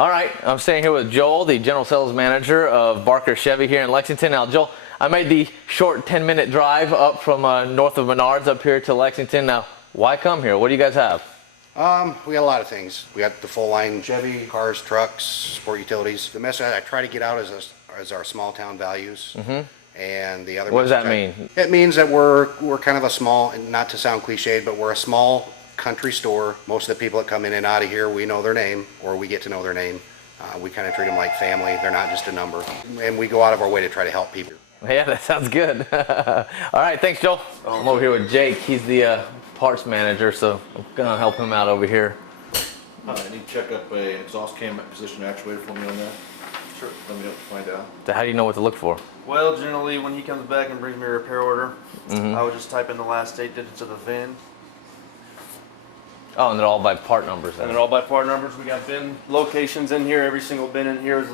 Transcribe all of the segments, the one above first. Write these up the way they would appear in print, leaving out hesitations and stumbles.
All right, I'm staying here with Joel, the general sales manager of Barker Chevy here in Lexington. Now, Joel, I made the short 10-minute drive up from north of Menards up here to Lexington. Now, why come here? What do you guys have? We got a lot of things. We got the full line Chevy, cars, trucks, sport utilities. The message I try to get out is our small town values. And the other. What does that mean? It means that we're kind of a small, and not to sound cliched, but we're a small country store. Most of the people that come in and out of here, we know their name, or we get to know their name. We kind of treat them like family. They're not just a number. And we go out of our way to try to help people. Yeah, that sounds good. All right, thanks, Joel. I'm over here with Jake. He's the parts manager, so I'm gonna help him out over here. I need to check up a exhaust cam position actuator for me on that. Sure. Let me know to find out. So how do you know what to look for? Well, generally when he comes back and brings me a repair order, I would just type in the last 8 digits of the VIN. Oh, and they're all by part numbers then? And they're all by part numbers. We got bin locations in here. Every single bin in here is,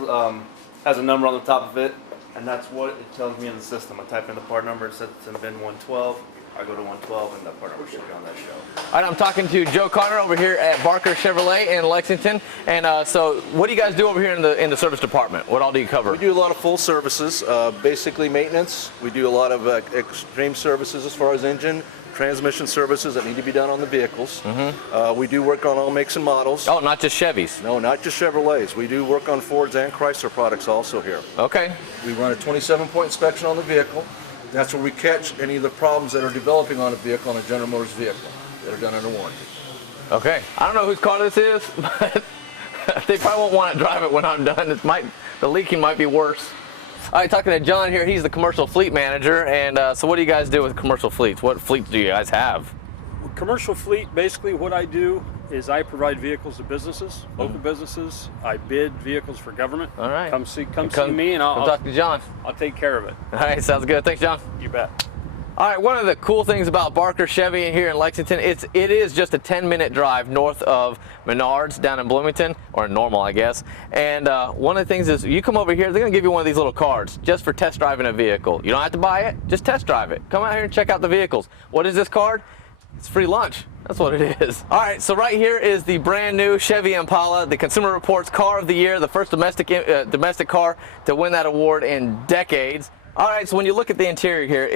has a number on the top of it, and that's what it tells me in the system. I type in the part number, it says it's in bin 112. I go to 112, and that part number should be on that show. All right, I'm talking to Joe Carter over here at Barker Chevrolet in Lexington. And so what do you guys do over here in the service department? What all do you cover? We do a lot of full services, basically maintenance. We do a lot of extreme services as far as engine, transmission services that need to be done on the vehicles. We do work on all makes and models. Oh, not just Chevys? No, not just Chevrolets. We do work on Fords and Chrysler products also here. Okay. We run a 27-point inspection on the vehicle. That's where we catch any of the problems that are developing on a vehicle, on a General Motors vehicle, that are done under warranty. Okay. I don't know whose car this is, but they probably won't want to drive it when I'm done. The leaking might be worse. All right, talking to John here. He's the commercial fleet manager. And so what do you guys do with commercial fleets? What fleets do you guys have? Commercial fleet, basically what I do is I provide vehicles to businesses, local businesses. I bid vehicles for government. All right. Come see me and I'll talk to John. I'll take care of it. All right, sounds good. Thanks, John. You bet. All right, one of the cool things about Barker Chevy here in Lexington, it is just a 10-minute drive north of Menards down in Bloomington, or Normal, I guess. And one of the things is you come over here, they're gonna give you one of these little cards just for test driving a vehicle. You don't have to buy it, just test drive it. Come out here and check out the vehicles. What is this card? It's free lunch. That's what it is. All right, so right here is the brand new Chevy Impala, the Consumer Reports Car of the Year, the first domestic car to win that award in decades. All right, so when you look at the interior here,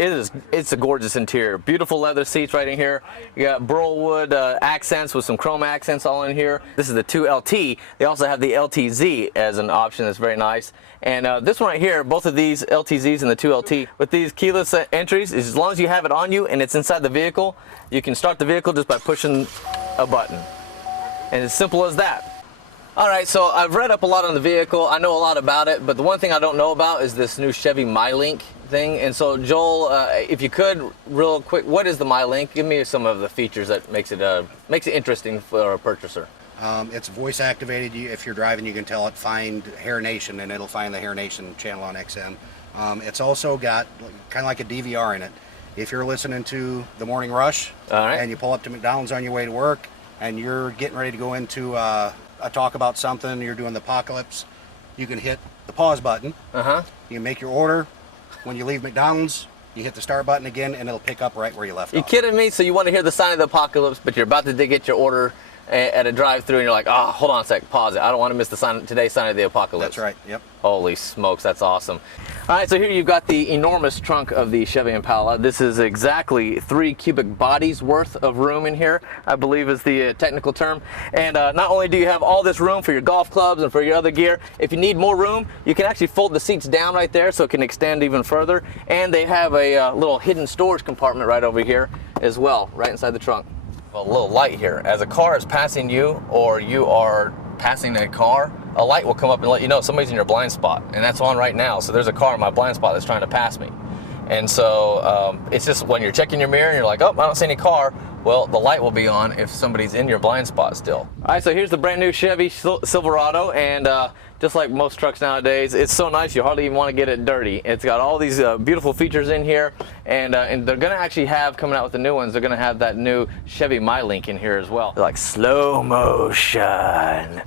it's a gorgeous interior. Beautiful leather seats right in here. You got burlwood accents with some chrome accents all in here. This is the 2LT. They also have the LTZ as an option that's very nice. And this one right here, both of these LTZs and the 2LT, with these keyless entries, as long as you have it on you and it's inside the vehicle, you can start the vehicle just by pushing a button. And it's simple as that. All right, so I've read up a lot on the vehicle. I know a lot about it, but the one thing I don't know about is this new Chevy MyLink thing. And so, Joel, if you could, real quick, what is the MyLink? Give me some of the features that makes it interesting for a purchaser. It's voice activated. If you're driving, you can tell it find Hair Nation, and it'll find the Hair Nation channel on XM. It's also got kind of like a DVR in it. If you're listening to the Morning Rush, and you pull up to McDonald's on your way to work, and you're getting ready to go into a talk about something, you're doing the apocalypse, you can hit the pause button. You can make your order. When you leave McDonald's, you hit the start button again, and it'll pick up right where you left off. You kidding me? So you want to hear the sign of the apocalypse, but you're about to get your order at a drive-through, and you're like, oh, hold on a sec, pause it. I don't want to miss today's sign of the apocalypse. That's right, yep. Holy smokes, that's awesome. All right, so here you've got the enormous trunk of the Chevy Impala. This is exactly 3 cubic bodies worth of room in here, I believe is the technical term. And not only do you have all this room for your golf clubs and for your other gear, if you need more room, you can actually fold the seats down right there so it can extend even further. And they have a little hidden storage compartment right over here as well, right inside the trunk. A little light here. As a car is passing you, or you are passing a car, a light will come up and let you know somebody's in your blind spot, and that's on right now. So there's a car in my blind spot that's trying to pass me. And so it's just when you're checking your mirror and you're like, oh, I don't see any car, well, the light will be on if somebody's in your blind spot still. All right, so here's the brand new Chevy Silverado, and just like most trucks nowadays, it's so nice you hardly even want to get it dirty. It's got all these beautiful features in here, and they're going to actually have, coming out with the new ones, they're going to have that new Chevy MyLink in here as well. They're like slow motion.